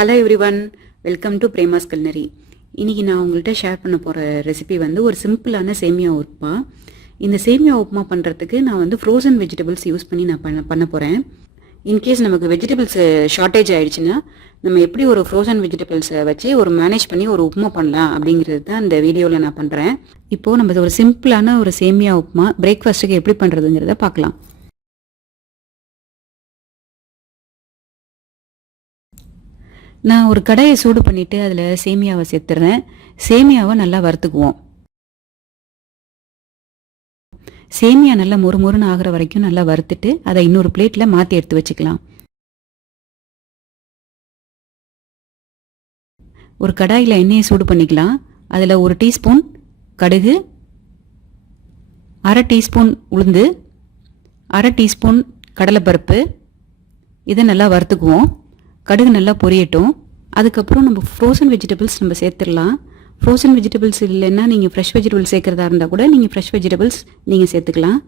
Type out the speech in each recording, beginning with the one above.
Hello everyone, welcome to Prema's culinary. இன்றைக்கி நான் உங்கள்கிட்ட ஷேர் பண்ண போகிற ரெசிபி வந்து ஒரு சிம்பிளான சேமியா உப்புமா. இந்த சேமியா உப்புமா பண்ணுறதுக்கு நான் வந்து ஃப்ரோசன் வெஜிடபிள்ஸ் யூஸ் பண்ணி நான் பண்ண போகிறேன். இன்கேஸ் நமக்கு வெஜிடபிள்ஸ் ஷார்ட்டேஜ் ஆகிடுச்சுன்னா நம்ம எப்படி ஒரு ஃப்ரோசன் வெஜிடபிள்ஸை வச்சு ஒரு மேனேஜ் பண்ணி ஒரு உப்புமா பண்ணலாம் அப்படிங்கிறது தான் இந்த வீடியோவில் நான் பண்ணுறேன். இப்போது நம்ம ஒரு சிம்பிளான ஒரு சேமியா உப்புமா பிரேக்ஃபாஸ்ட்டுக்கு எப்படி பண்ணுறதுங்கிறத பார்க்கலாம். நான் ஒரு கடாயை சூடு பண்ணிவிட்டு அதில் சேமியாவை சேர்த்துறேன். சேமியாவை நல்லா வறுத்துக்குவோம். சேமியா நல்லா மொறுமொறுன்னு ஆகிற வரைக்கும் நல்லா வறுத்துட்டு அதை இன்னொரு பிளேட்டில் மாற்றி எடுத்து வச்சுக்கலாம். ஒரு கடாயில் எண்ணெயை சூடு பண்ணிக்கலாம். அதில் 1 டீஸ்பூன் கடுகு, 1/2 டீஸ்பூன் உளுந்து, 1/2 டீஸ்பூன் கடலைப்பருப்பு, இதை நல்லா வறுத்துக்குவோம். கடுகு நல்லா பொரியட்டும். அதுக்கப்புறம் நம்ம ஃப்ரோசன் வெஜிடபிள்ஸ் நம்ம சேர்த்துடலாம். ஃப்ரோசன் வெஜிடபிள்ஸ் இல்லைன்னா நீங்கள் ஃப்ரெஷ் வெஜிடபிள்ஸ் சேர்க்குறதா இருந்தால் கூட நீங்கள் ஃப்ரெஷ் வெஜிடபிள்ஸ் நீங்கள் சேர்த்துக்கலாம்.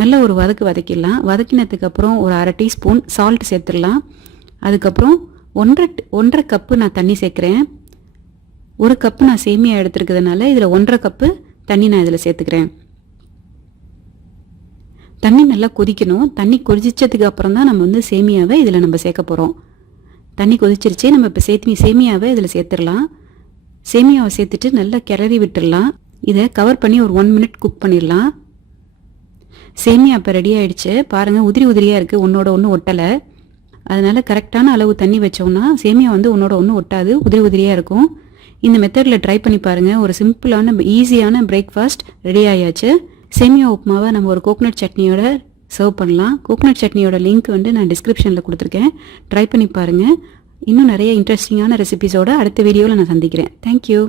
நல்ல ஒரு வதக்கிடலாம். வதக்கினதுக்கப்புறம் ஒரு 1/2 டீஸ்பூன் சால்ட் சேர்த்துடலாம். அதுக்கப்புறம் 1.5 கப்பு நான் தண்ணி சேர்க்குறேன். 1 கப்பு நான் சேமியா எடுத்துருக்கிறதுனால இதில் 1.5 கப்பு தண்ணி நான் இதில் சேர்த்துக்கிறேன். தண்ணி நல்லா கொதிக்கணும். தண்ணி கொதிச்சதுக்கு அப்புறம் தான் நம்ம வந்து சேமியாவை இதில் நம்ம சேர்க்க போகிறோம். தண்ணி கொதிச்சிருச்சு. நம்ம இப்போ சேமியாவை இதில் சேர்த்துடலாம். சேமியாவை சேர்த்துட்டு நல்லா கிளறி விட்டுடலாம். இதை கவர் பண்ணி ஒரு 1 மினிட் குக் பண்ணிடலாம். சேமியா இப்போ ரெடி ஆகிடுச்சு. பாருங்கள், உதிரியாக இருக்குது, ஒன்றோட ஒன்று ஒட்டலை. அதனால் கரெக்டான அளவு தண்ணி வச்சோம்னா சேமியா வந்து ஒன்றோட ஒன்று ஒட்டாது, உதிரியாக இருக்கும். இந்த மெத்தடில் ட்ரை பண்ணி பாருங்கள். ஒரு சிம்பிளான ஈஸியான பிரேக்ஃபாஸ்ட் ரெடி ஆயாச்சு. சேமியா உப்புமாவை நம்ம ஒரு கோகனட் சட்னியோட சர்வ் பண்ணலாம். கோகனட் சட்னியோட லிங்க் வந்து நான் டிஸ்கிரிப்ஷனில் கொடுத்துருக்கேன். ட்ரை பண்ணி பாருங்கள். இன்னும் நிறைய இன்ட்ரெஸ்டிங்கான ரெசிபிஸோட அடுத்த வீடியோவில் நான் சந்திக்கிறேன். தேங்க்யூ.